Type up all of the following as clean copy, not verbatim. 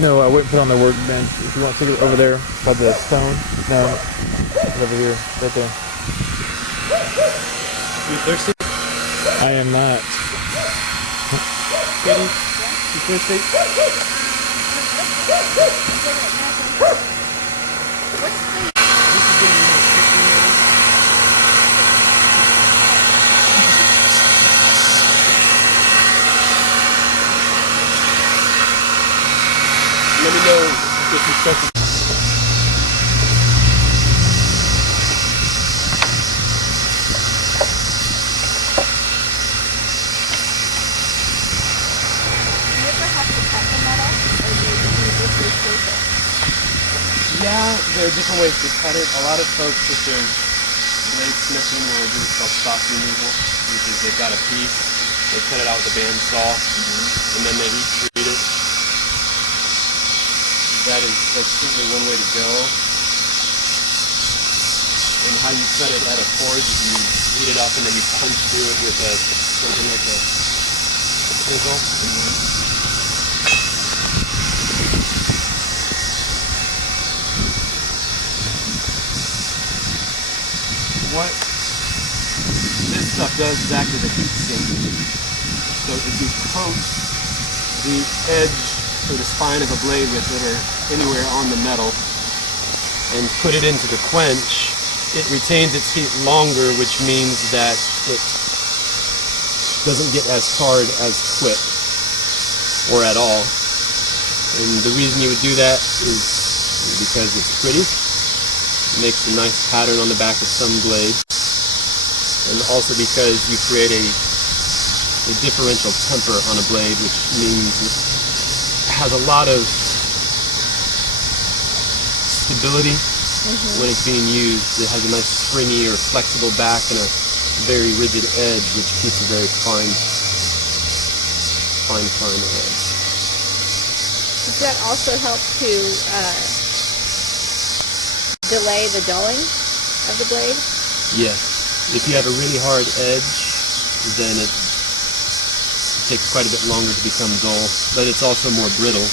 No, I wouldn't put on the workbench. If you want to take it over there by the stone. No, over here, right there. You thirsty? I am not. Katie, you thirsty? Let me know if you trust it. Yeah, there are different ways to cut it. A lot of folks, if they're blade smithing, will do what's called stock removal, which is they've got a piece, they cut it out with a bandsaw, and then they heat treat it. That's certainly one way to go. And how you cut it at a forge, you heat it up and then you punch through it with something like a chisel. What this stuff does is act as a heat sink. So if you coat the edge or the spine of a blade with it or anywhere on the metal and put it into the quench, it retains its heat longer, which means that it doesn't get as hard as quick or at all. And the reason you would do that is because it's pretty. It makes a nice pattern on the back of some blades, and also because you create a differential temper on a blade, which means it has a lot of stability when it's being used. It has a nice springy or flexible back and a very rigid edge, which keeps a very fine edge. Does that also help to delay the dulling of the blade? Yes. If you have a really hard edge, then it takes quite a bit longer to become dull, but it's also more brittle.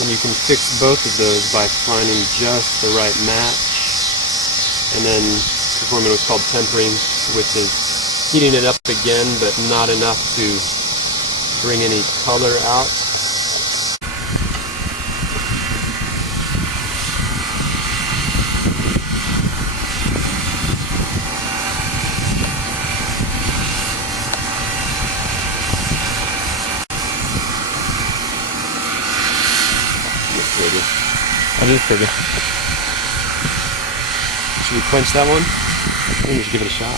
And you can fix both of those by finding just the right match and then performing what's called tempering, which is heating it up again, but not enough to bring any color out. That is pretty. Should we quench that one? I think we should give it a shot.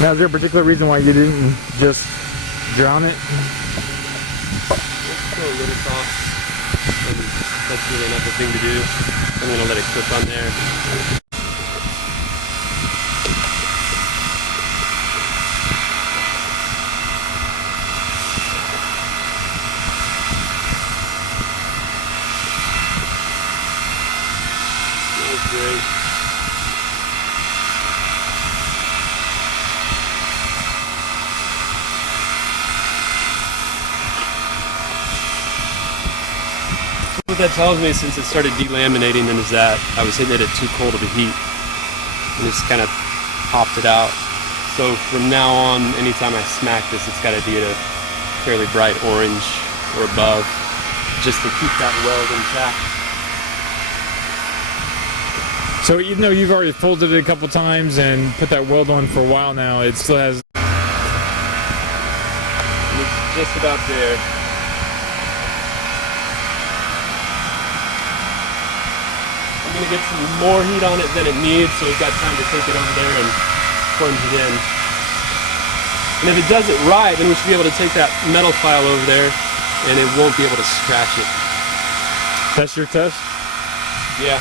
Now, is there a particular reason why you didn't just drown it? Let's go a little soft. That's really not the thing to do. I'm going to let it cook on there. Smells great. What that tells me, since it started delaminating, then is that I was hitting it at too cold of a heat and just kind of popped it out. So from now on, anytime I smack this, it's got to be at a fairly bright orange or above, just to keep that weld intact. So even though you've already folded it a couple times and put that weld on for a while now, it still has... It's just about there. I'm going to get some more heat on it than it needs, so we've got time to take it over there and plunge it in. And if it does it right, then we should be able to take that metal file over there and it won't be able to scratch it. That's your test? Yeah.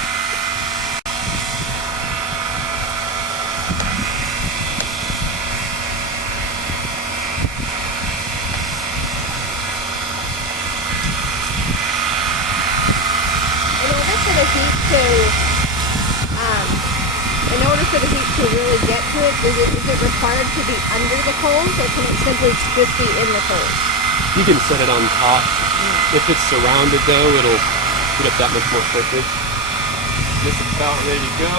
In order for the heat to really get to it, is it required to be under the coals, or can it simply just be in the coals? You can set it on top. If it's surrounded though, it'll heat up that much more quickly. This is about ready to go.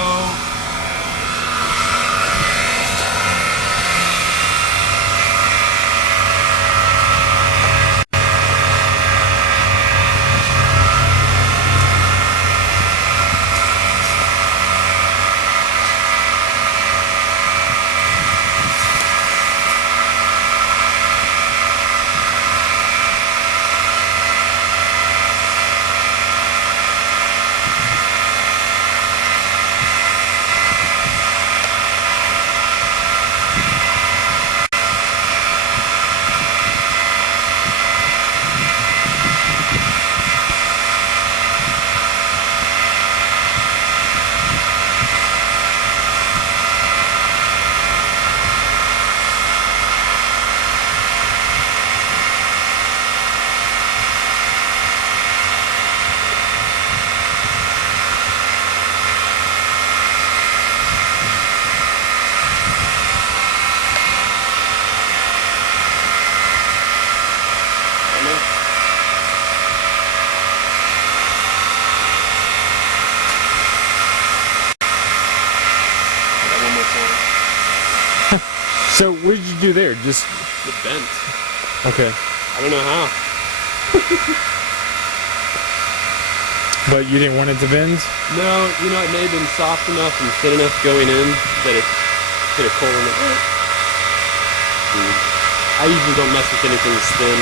So what did you do there? Just It bent. okay, I don't know how. but you didn't want it to bend. No, you know, it may have been soft enough and thin enough going in that it hit a hole in it. I usually don't mess with anything that's thin.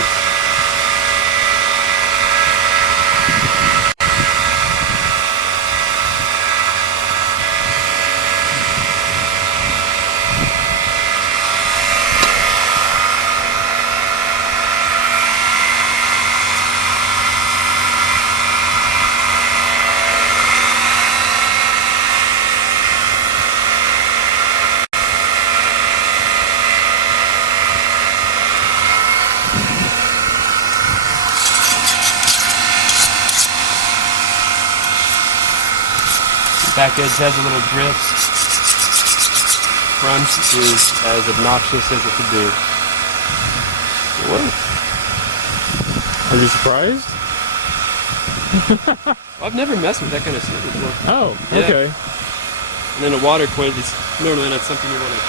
Back edge has a little drift. Front is as obnoxious as it could be. It works. Are you surprised? I've never messed with that kind of stuff before. Oh, Yeah. okay. And then a water quench is normally not something you want to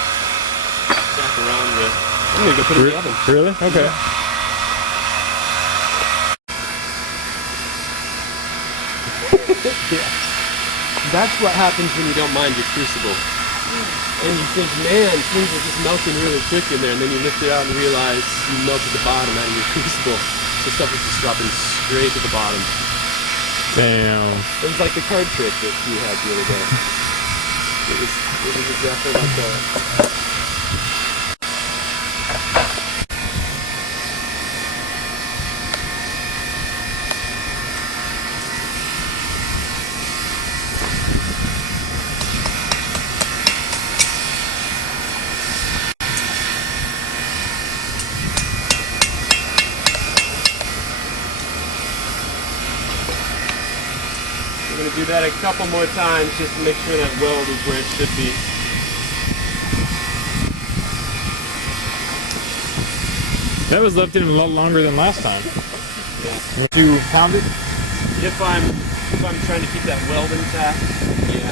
jack around with. I'm gonna go put it in the oven. Really? Okay. Yeah. That's what happens when you don't mind your crucible. And you think, man, things are just melting really quick in there, and then you lift it out and realize you melted the bottom out of your crucible. The stuff is just dropping straight to the bottom. Damn. It was like the card trick that you had the other day. It was exactly like that. We're going to do that a couple more times just to make sure that weld is where it should be. That was left in a lot longer than last time. Yeah. Did you pound it? If I'm trying to keep that weld intact, yeah.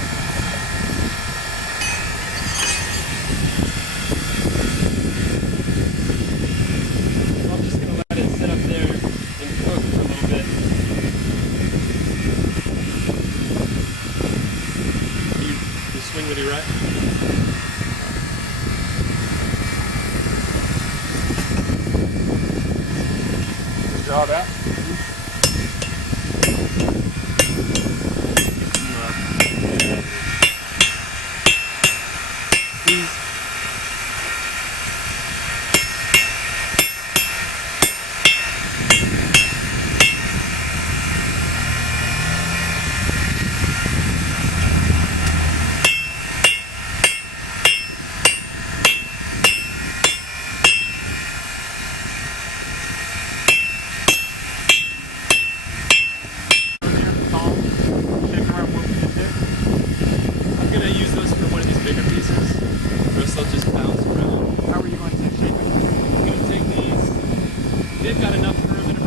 So I'm just going to let it sit up there and cook for a little bit. You swing with you, right? Draw that. Please.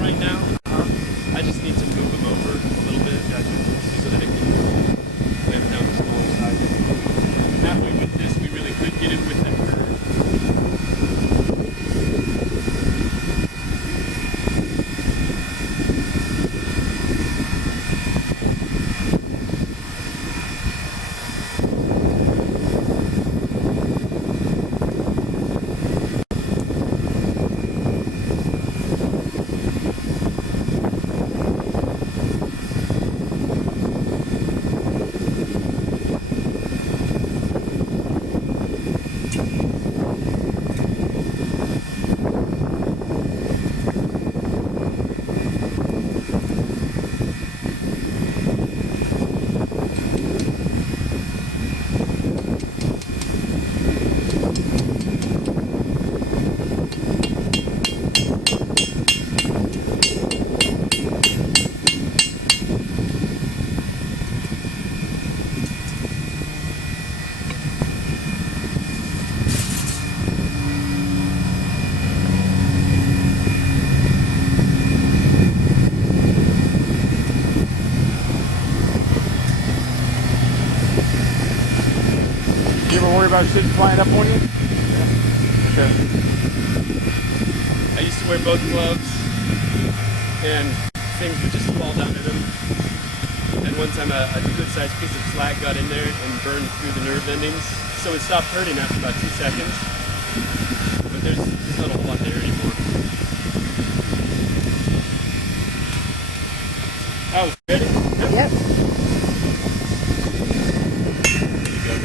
right now. I just need to move them over a little bit so that it can clamp down the smaller side. That way with this we really could get it with that curve. You ever worry about shit flying up on you? Okay. I used to wear both gloves and things would just fall down in them. And one time a good sized piece of slag got in there and burned through the nerve endings. So it stopped hurting after about 2 seconds. But there's not a whole lot there anymore. Oh, ready? Yep. There you go.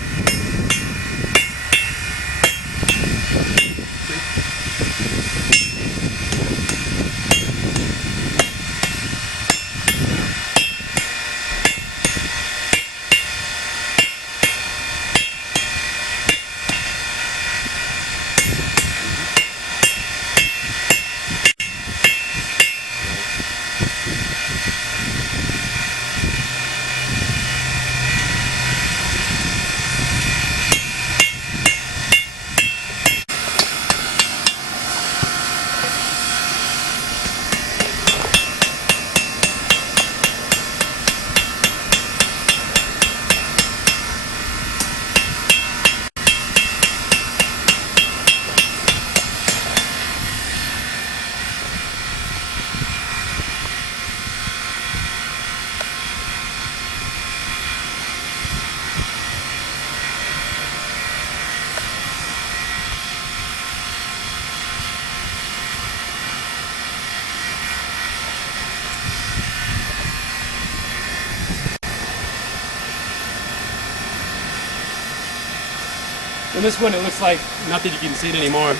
On this one, it looks like, not that you can see it anymore,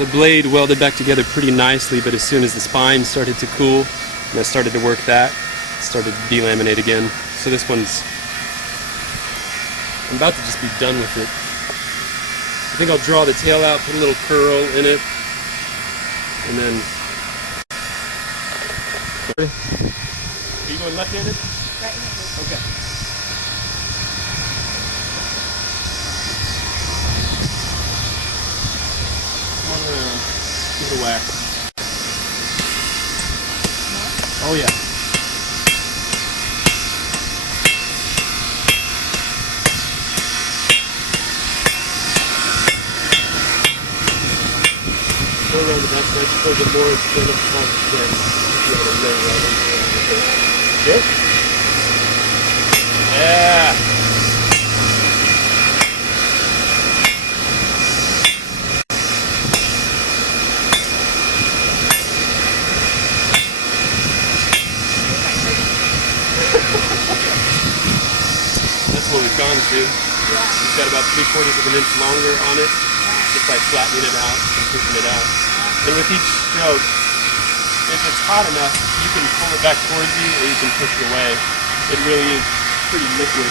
the blade welded back together pretty nicely, but as soon as the spine started to cool, and I started to work that, it started to delaminate again. So this one's, I'm about to just be done with it. I think I'll draw the tail out, put a little curl in it, and then... Are you going left-handed? Right-handed. Okay. Give it a whack. Oh yeah. Go around the back side, just a little bit more and stand up the top of the stairs. Be able to lay right into it. Good? Yeah. That's what we've gone to. It's got about 3/4 of an inch longer on it, just by flattening it out and pushing it out. And with each stroke, if it's hot enough, you can pull it back towards you or you can push it away. It really is pretty liquid.